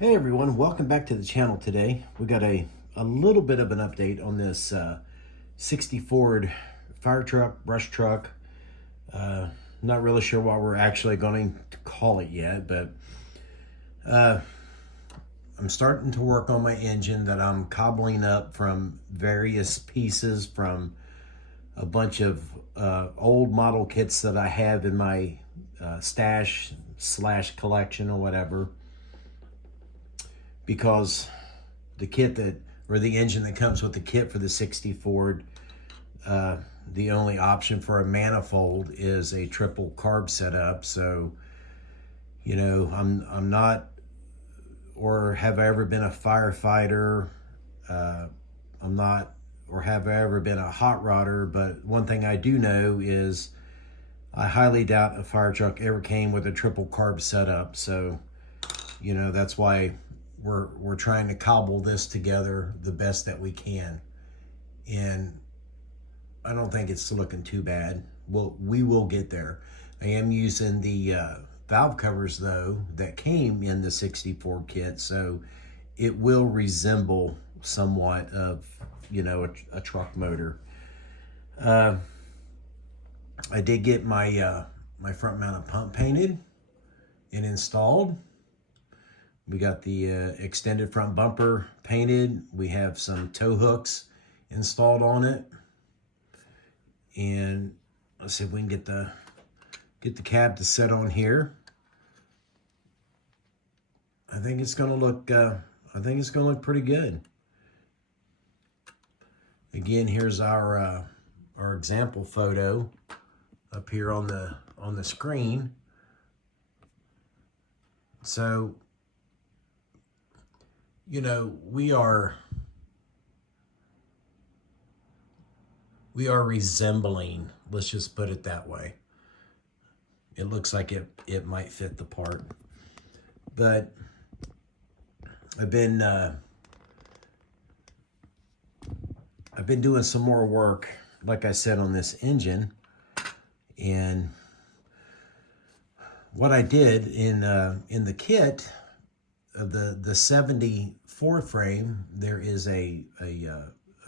Hey everyone, welcome back to the channel today. We got a little bit of an update on this 60 Ford fire truck, brush truck. Not really sure what we're actually going to call it yet, but I'm starting to work on my engine that I'm cobbling up from various pieces from a bunch of old model kits that I have in my stash slash collection or whatever. Because the kit or the engine that comes with the kit for the 60 Ford, the only option for a manifold is a triple carb setup. So, you know, I'm not, or have I ever been a firefighter? I'm not, or have I ever been a hot rodder? But one thing I do know is I highly doubt a fire truck ever came with a triple carb setup. So, you know, that's why we're trying to cobble this together the best that we can, and I don't think it's looking too bad. We will get there. I am using the valve covers though that came in the 60 Ford kit, so it will resemble somewhat of, you know, a truck motor. I did get my my front mounted pump painted and installed. We got the extended front bumper painted. We have some tow hooks installed on it. And let's see if we can get the cab to set on here. I think it's gonna look pretty good. Again, here's our example photo up here on the screen. So, you know, we are resembling, let's just put it that way. It looks like it might fit the part. But I've been doing some more work, like I said, on this engine. And what I did in the kit of the 70 Ford frame, there is a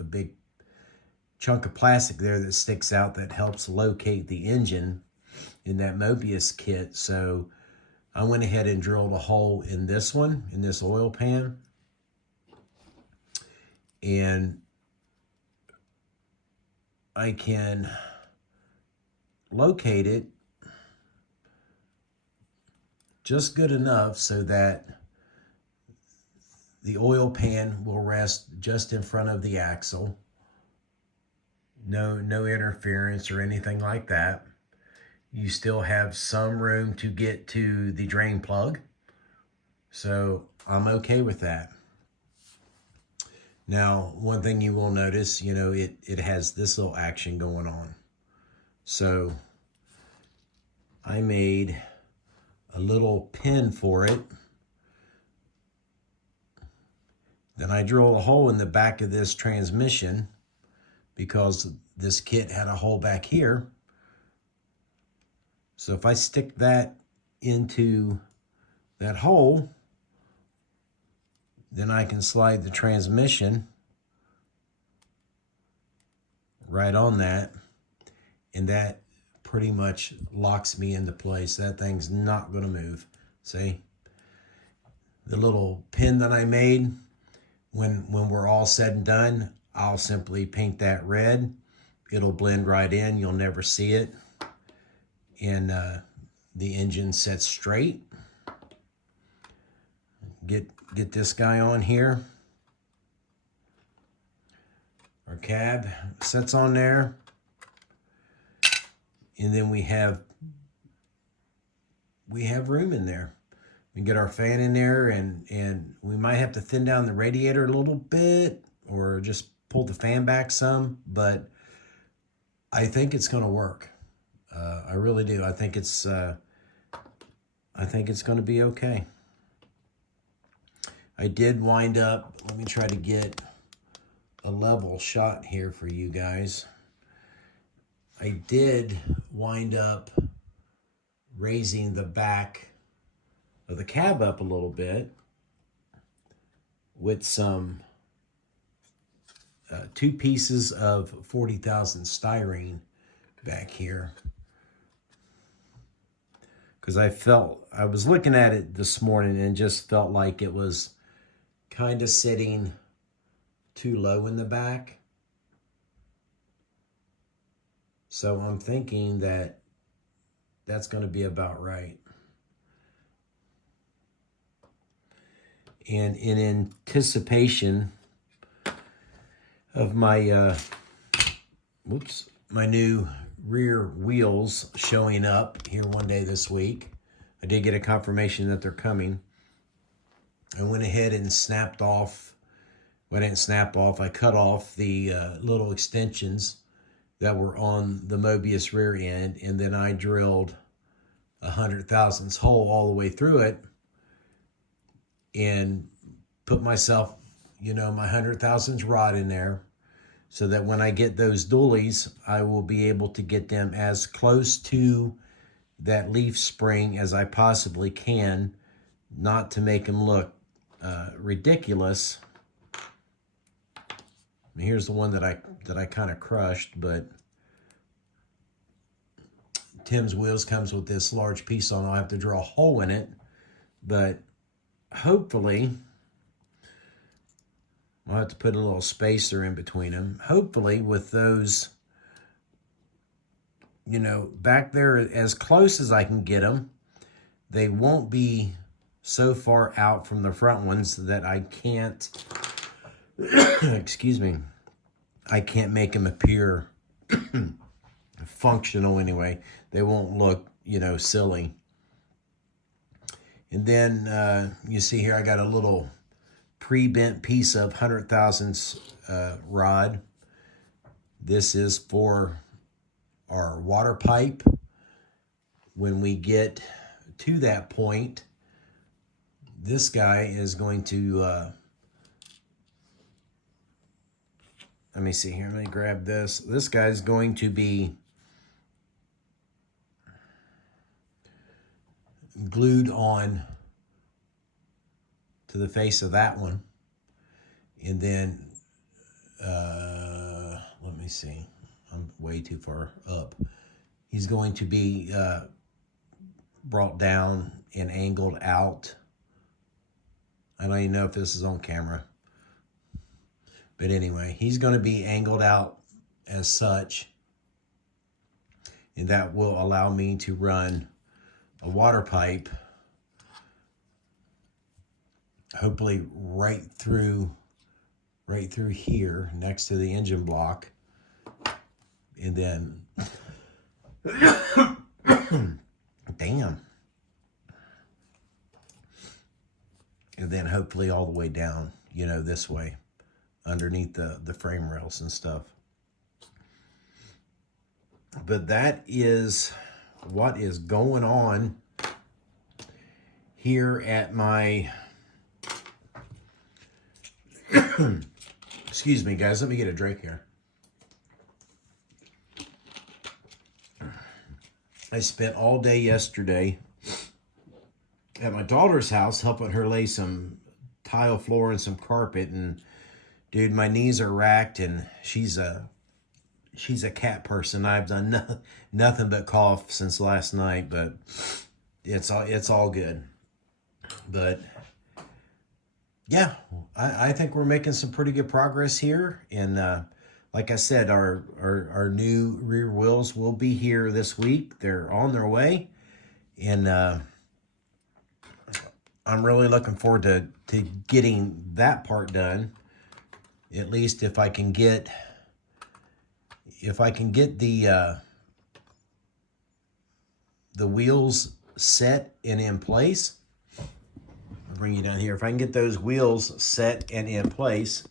big chunk of plastic there that sticks out that helps locate the engine in that Mobius kit. So I went ahead and drilled a hole in this one, in this oil pan, and I can locate it just good enough so that the oil pan will rest just in front of the axle. No interference or anything like that. You still have some room to get to the drain plug. So I'm okay with that. Now, one thing you will notice, you know, it has this little action going on. So I made a little pin for it. Then I drilled a hole in the back of this transmission because this kit had a hole back here. So if I stick that into that hole, then I can slide the transmission right on that, and that pretty much locks me into place. That thing's not going to move. See? The little pin that I made, when we're all said and done, I'll simply paint that red. It'll blend right in. You'll never see it. And the engine sets straight. Get this guy on here. Our cab sets on there. And then we have room in there. We can get our fan in there, and we might have to thin down the radiator a little bit or just pull the fan back some, but I think it's going to work. I really do. I think it's going to be okay. I did wind up, let me try to get a level shot here for you guys. I did wind up raising the back of the cab up a little bit with some 2 pieces of 40,000 styrene back here. Because I was looking at it this morning and just felt like it was kind of sitting too low in the back. So I'm thinking that that's going to be about right. And in anticipation of my my new rear wheels showing up here one day this week, I did get a confirmation that they're coming. I went ahead and snapped off, well, I didn't snap off, I cut off the little extensions that were on the Mobius rear end, and then I drilled a 100,000ths hole all the way through it and put myself, my 100,000ths rod in there, so that when I get those dualies, I will be able to get them as close to that leaf spring as I possibly can, not to make them look ridiculous. And here's the one that I kind of crushed, but Tim's Wheels comes with this large piece on. I'll have to drill a hole in it, but hopefully I'll have to put a little spacer in between them. Hopefully with those, back there as close as I can get them, they won't be so far out from the front ones that I can't, excuse me, I can't make them appear functional anyway. They won't look, silly. And then you see here I got a little pre-bent piece of 100,000ths rod. This is for our water pipe. When we get to that point, this guy is going to, let me see here, let me grab this. This guy is going to be glued on to the face of that one. And then, let me see, I'm way too far up. He's going to be brought down and angled out. I don't even know if this is on camera. But anyway, he's going to be angled out as such. And that will allow me to run a water pipe, hopefully right through here next to the engine block. And then, damn. And then hopefully all the way down, this way, underneath the frame rails and stuff. But that is what is going on here at my, excuse me guys, let me get a drink here. I spent all day yesterday at my daughter's house helping her lay some tile floor and some carpet, and dude, my knees are racked, and she's a cat person. I've done nothing but cough since last night, but it's all good. But yeah, I think we're making some pretty good progress here, and like I said, our new rear wheels will be here this week. They're on their way, and I'm really looking forward to getting that part done. At least if I can get the wheels set and in place. I'll bring you down here. If I can get those wheels set and in place,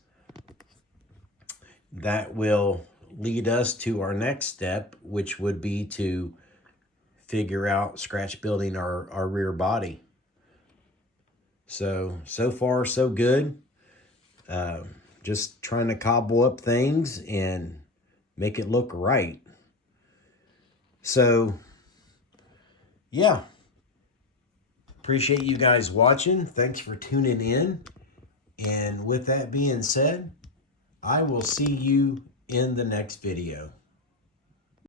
that will lead us to our next step, which would be to figure out scratch building our rear body. So far, so good. Just trying to cobble up things and make it look right. So, yeah. Appreciate you guys watching. Thanks for tuning in. And with that being said, I will see you in the next video.